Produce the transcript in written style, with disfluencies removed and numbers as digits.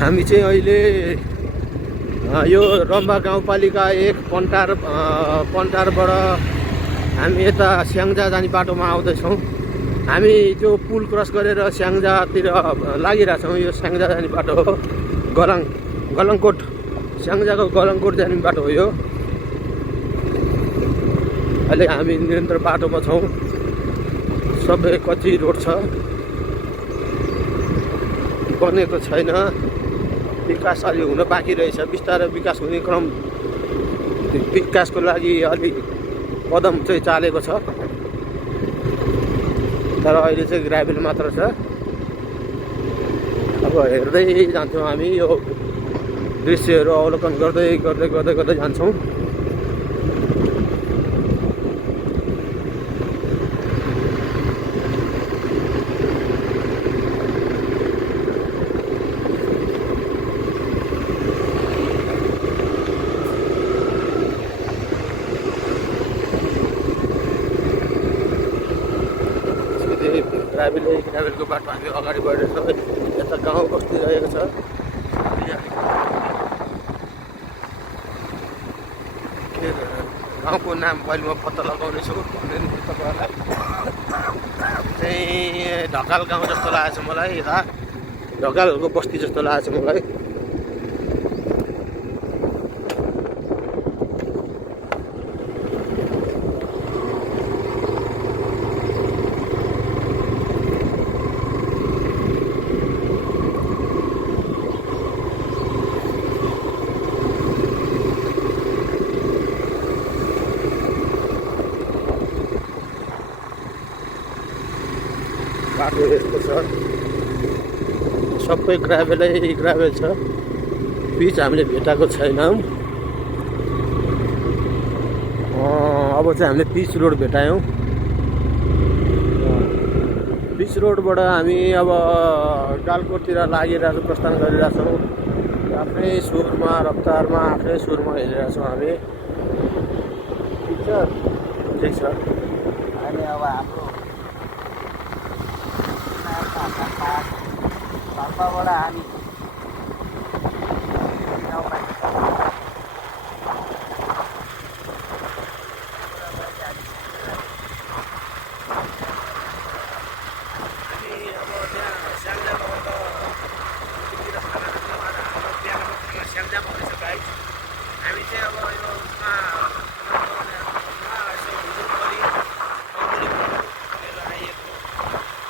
हामी चाहिँ अहिले यो रम्बा गाउँपालिका 1 पन्टारबाट हामी यता स्याङ्जा जाने बाटोमा आउँदैछौँ। हामी त्यो पुल क्रस गरेर स्याङ्जातिर लागिरहेछौँ। यो स्याङ्जा जाने बाटो हो, गलङकोट, स्याङ्जाको गलङकोट जाने बाटो हो यो। अहिले हामी निरन्तर बाटोमा छौँ। सबै कच्ची रोड छ, बनेको छैन। विकास अलि हुन बाँकी रहेछ। बिस्तारै विकास हुने क्रम, विकासको लागि अलि कदम चाहिँ चालेको छ, तर अहिले चाहिँ ग्राभेल मात्र छ। अब हेर्दै जान्छौँ हामी, यो दृश्यहरू अवलोकन गर्दै गर्दै गर्दै गर्दै जान्छौँ। ग्राभेलको बाटो हामी अगाडि बढेको छ। यता गाउँ बस्ती रहेको छ। गाउँको नाम पहिले म पत्ता लगाउनेछु तपाईँहरूलाई। चाहिँ ढकाल गाउँ जस्तो लागेको छ मलाई, यता ढकालको बस्ती जस्तो लागेको छ मलाई। बाटो यस्तो छ, सबै ग्राभेल छ। पिच हामीले भेटाएको छैनौँ। अब चाहिँ हामीले पिच रोड भेटायौँ। पिच रोडबाट हामी अब गालकोटतिर लागिरहेको प्रस्थान गरिरहेछौँ। आफ्नै सुरमा, रफ्तारमा, आफ्नै सुरमा हिँडिरहेछौँ हामी। ठिक छ, ठिक छ। अहिले अब हाम्रो घरबाट हामी